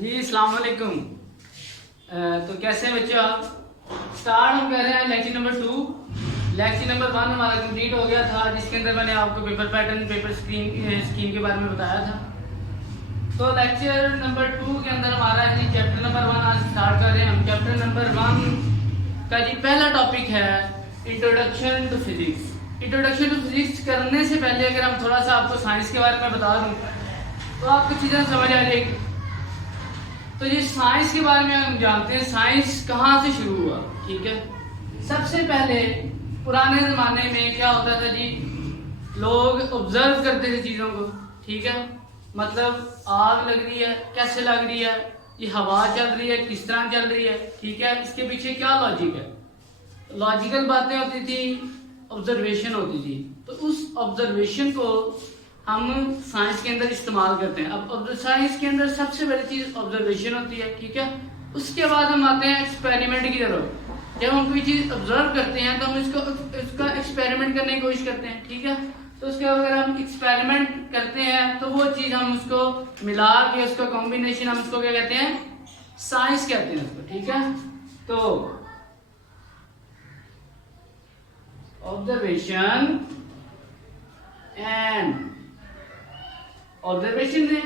जी अस्सलाम वालेकुम। तो कैसे हैं बच्चों आप? स्टार्ट हम कर रहे हैं लेक्चर नंबर 2। लेक्चर नंबर 1 हमारा कंप्लीट हो गया था, जिसके अंदर मैंने आपको पेपर पैटर्न, पेपर स्कीम के बारे में बताया था। तो लेक्चर नंबर 2 के अंदर हमारा जी चैप्टर नंबर 1 आज स्टार्ट कर रहे हैं हम। चैप्टर नंबर 1 का जी पहला टॉपिक है introduction to physics. Introduction to physics करने से पहले अगर हम थोड़ा सा आपको साइंस के बारे में बता दूं तो आपको चीज़ें समझ आ जाएगी। तो ये साइंस के बारे में हम जानते हैं, साइंस कहाँ से शुरू हुआ। ठीक है, सबसे पहले पुराने ज़माने में क्या होता था जी, लोग ऑब्जर्व करते थे चीज़ों को। ठीक है, मतलब आग लग रही है, कैसे लग रही है, ये हवा चल रही है, किस तरह चल रही है। ठीक है, इसके पीछे क्या लॉजिक है, लॉजिकल बातें होती थी, ऑब्जर्वेशन होती थी। तो उस ऑब्जर्वेशन को हम साइंस के अंदर इस्तेमाल करते हैं। अब साइंस के अंदर सबसे बड़ी चीज ऑब्जर्वेशन होती है। ठीक है, उसके बाद हम आते हैं एक्सपेरिमेंट की तरफ। जब हम कोई चीज ऑब्जर्व करते हैं तो हम इसका एक्सपेरिमेंट करने की कोशिश करते हैं। ठीक है, तो उसके बाद अगर हम एक्सपेरिमेंट करते हैं तो वो चीज हम उसको मिला के, उसका कॉम्बिनेशन, हम उसको क्या कहते हैं, साइंस कहते हैं उसको। ठीक है, तो ऑब्जर्वेशन एंड ऑब्जर्वेशन है,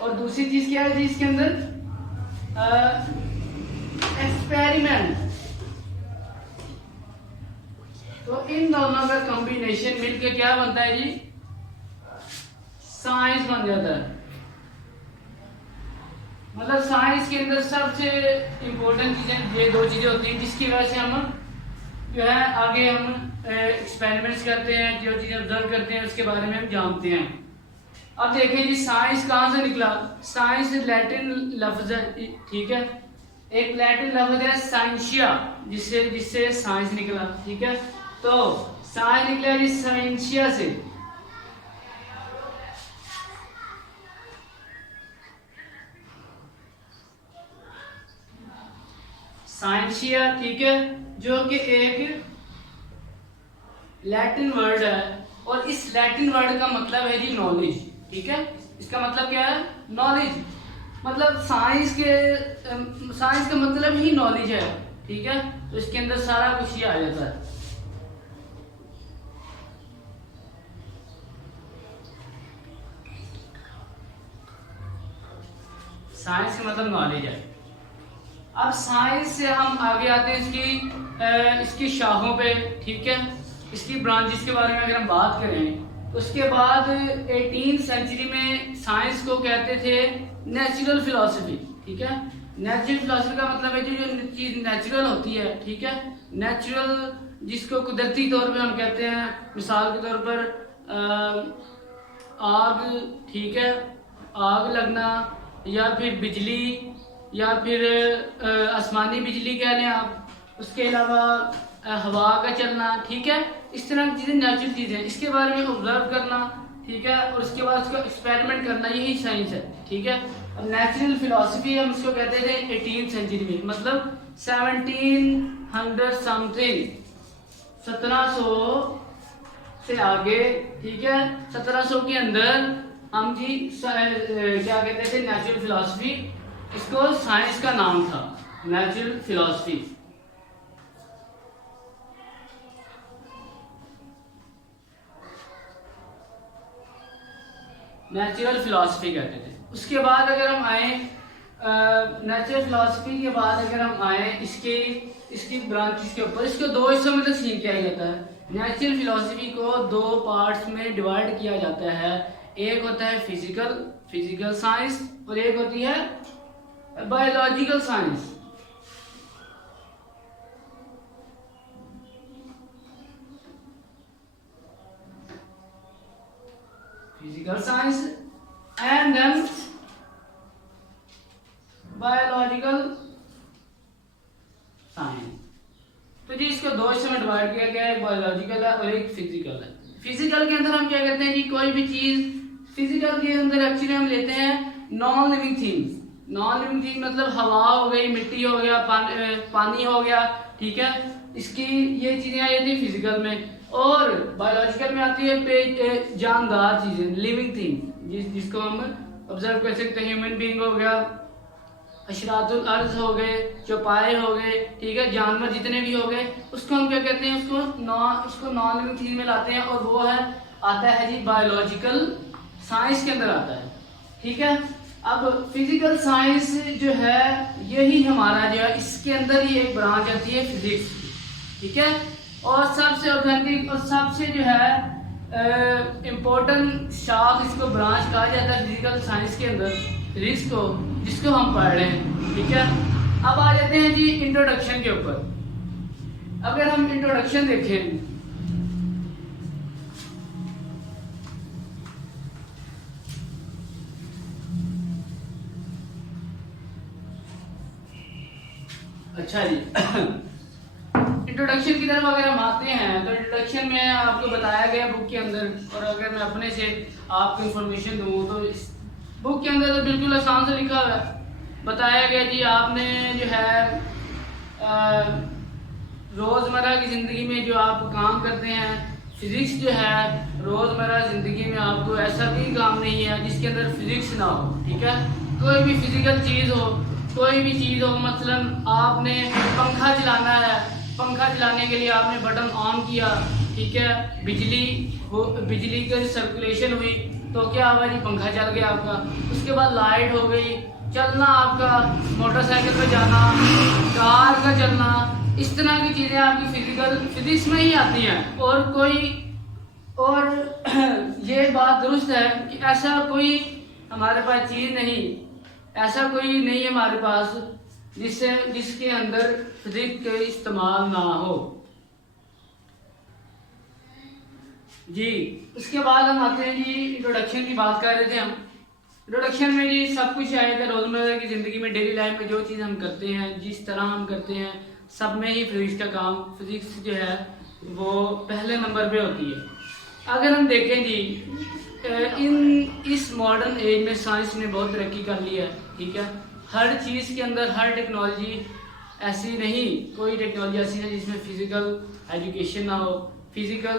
और दूसरी चीज क्या है जी इसके अंदर, एक्सपेरिमेंट। तो इन दोनों का कॉम्बिनेशन मिलके क्या बनता है जी, साइंस बन जाता है। मतलब साइंस के अंदर सबसे इंपॉर्टेंट चीजें ये दो चीजें होती हैं, जिसकी वजह से हम जो है आगे हम एक्सपेरिमेंट्स करते हैं, जो चीजें ऑब्जर्व करते हैं उसके बारे में हम जानते हैं। अब देखिए जी, साइंस कहाँ से निकला। साइंस लैटिन लफ्ज है। ठीक है, एक लैटिन लफ्ज है साइंसिया, जिससे साइंस निकला। ठीक है, तो साइंस निकला जी साइंसिया से। साइंसिया, ठीक है, जो कि एक लैटिन वर्ड है, और इस लैटिन वर्ड का मतलब है जी नॉलेज। ठीक है, इसका मतलब क्या है, नॉलेज। मतलब साइंस का मतलब ही नॉलेज है। ठीक है, तो इसके अंदर सारा कुछ ही आ जाता है। साइंस का मतलब नॉलेज है। अब साइंस से हम आगे आते हैं इसकी शाखों पे। ठीक है, इसकी ब्रांचेस के बारे में अगर हम बात करें, उसके बाद 18th सेंचुरी में साइंस को कहते थे नेचुरल फिलॉसफी। ठीक है, नेचुरल फिलॉसफी का मतलब है जो चीज नेचुरल होती है। ठीक है, नेचुरल, जिसको कुदरती तौर पे हम कहते हैं, मिसाल के तौर पर आग। ठीक है, आग लगना, या फिर बिजली, या फिर आसमानी बिजली कह लें आप, उसके अलावा हवा का चलना। ठीक है, इस तरह की चीजें नेचुरल चीजें, इसके बारे में ऑब्जर्व करना। ठीक है, और उसके बाद उसका एक्सपेरिमेंट करना, यही साइंस है। ठीक है, अब नेचुरल फिलॉसफी हम इसको कहते थे 18th सेंचुरी में, मतलब 1700 समथिंग, 1700 से आगे। ठीक है, 1700 के अंदर हम जी क्या कहते थे, नेचुरल फिलॉसफी। इसको साइंस का नाम था, नेचुरल फिलॉसफी। नेचुरल फिलॉसफी कहते थे। उसके बाद अगर हम आए नेचुरल फिलॉसफी के बाद अगर हम आए इसकी ब्रांचेस के ऊपर, इसको दो हिस्सों में तकसीम किया जाता है। नेचुरल फिलॉसफी को दो पार्ट्स में डिवाइड किया जाता है। एक होता है फिजिकल साइंस, और एक होती है biological science. Physical science and then biological science. तो जी इसको दो हिस्सों में डिवाइड किया गया है, बायोलॉजिकल है और एक फिजिकल है। फिजिकल के अंदर हम क्या करते हैं जी, कोई भी चीज फिजिकल के अंदर एक्चुअली हम लेते हैं non living things. Non living thing मतलब हवा हो गई, मिट्टी हो गया, पानी हो गया। ठीक है, इसकी ये चीजें आ जाती है फिजिकल में। और बायोलॉजिकल में आती है जानदार चीजें, लिविंग थिंग, जिसको हम ऑब्जर्व कर सकते हैं। ह्यूमन बीइंग हो गया, हशरातुल अर्ज हो गए, चौपाए हो गए, ठीक है, जानवर जितने भी हो गए, उसको हम क्या कहते हैं, उसको नॉन लिविंग चीज में लाते हैं, और वो है आता है जी बायोलॉजिकल साइंस के अंदर आता है, ठीक है। अब फिजिकल साइंस जो है यही हमारा जो है इसके अंदर ही एक ब्रांच आती है फिजिक्स, ठीक है। और सबसे ऑथेंटिक और सबसे जो है इम्पोर्टेंट शाख इसको ब्रांच कहा जाता है फिजिकल साइंस के अंदर, फिजिक्स को, जिसको हम पढ़ रहे हैं, ठीक है। अब आ जाते हैं जी इंट्रोडक्शन के ऊपर। अगर हम इंट्रोडक्शन देखें, अच्छा जी इंट्रोडक्शन की तरफ अगर हम आते हैं तो इंट्रोडक्शन में आपको बताया गया बुक के अंदर, और अगर मैं अपने से आपको इंफॉर्मेशन दूँ तो इस बुक के अंदर तो बिल्कुल आसान से लिखा हुआ है, बताया गया जी आपने जो है रोज़मर्रा की ज़िंदगी में जो आप काम करते हैं, फिज़िक्स जो है रोज़मर्रा ज़िंदगी में आपको ऐसा भी काम नहीं है जिसके अंदर फिज़िक्स ना हो, ठीक है। कोई भी फिज़िकल चीज़ हो, कोई भी चीज़ हो, मसलन आपने पंखा चलाना है, पंखा चलाने के लिए आपने बटन ऑन किया, ठीक है, बिजली का सर्कुलेशन हुई तो क्या हुआ जी, पंखा चल गया आपका। उसके बाद लाइट हो गई, चलना आपका, मोटरसाइकिल पे जाना, कार का चलना, इस तरह की चीज़ें आपकी फिजिक्स में ही आती हैं। और ये बात दुरुस्त है कि ऐसा कोई हमारे पास चीज़ नहीं, ऐसा कोई नहीं है हमारे पास जिसके अंदर फिजिक्स का इस्तेमाल ना हो जी। उसके बाद हम आते हैं जी इंट्रोडक्शन की बात कर रहे थे हम। इंट्रोडक्शन में जी सब कुछ आया था रोजमर्रा की जिंदगी में, डेली लाइफ में जो चीज़ हम करते हैं, जिस तरह हम करते हैं, सब में ही फिजिक्स का काम, फिजिक्स जो है वो पहले नंबर पे होती है। अगर हम देखें जी इस मॉडर्न एज में साइंस ने बहुत तरक्की कर ली है, ठीक है। हर चीज़ के अंदर, हर टेक्नोलॉजी ऐसी नहीं, कोई टेक्नोलॉजी ऐसी है जिसमें फिजिकल एजुकेशन ना हो, फिजिकल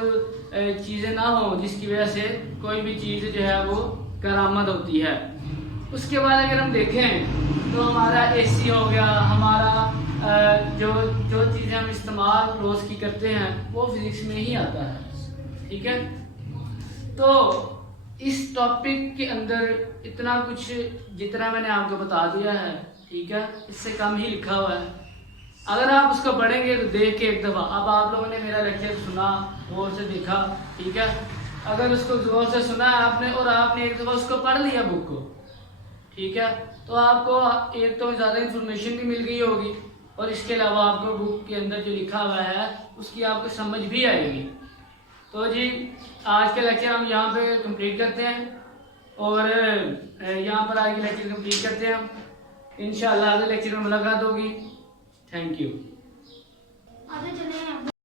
चीज़ें ना हो, जिसकी वजह से कोई भी चीज़ जो है वो करामत होती है। उसके बाद अगर हम देखें तो हमारा एसी हो गया, हमारा जो चीज़ें हम इस्तेमाल रोज़ की करते हैं वो फिजिक्स में ही आता है, ठीक है। तो इस टॉपिक के अंदर इतना कुछ जितना मैंने आपको बता दिया है, ठीक है, इससे कम ही लिखा हुआ है। अगर आप उसको पढ़ेंगे तो देख के एक दफ़ा, अब आप लोगों ने मेरा लेक्चर सुना, गौर से देखा, ठीक है, अगर उसको गौर से सुना है आपने और आपने एक दफ़ा उसको पढ़ लिया बुक को, ठीक है, तो आपको एक तो ज़्यादा इन्फॉर्मेशन भी मिल गई होगी, और इसके अलावा आपको बुक के अंदर जो लिखा हुआ है उसकी आपको समझ भी आएगी। तो जी आज के लेक्चर हम यहाँ पे कंप्लीट करते हैं, और यहाँ पर आज के लेक्चर कंप्लीट करते हैं हम। इंशाल्लाह अगले लेक्चर में मुलाकात होगी। Thank you.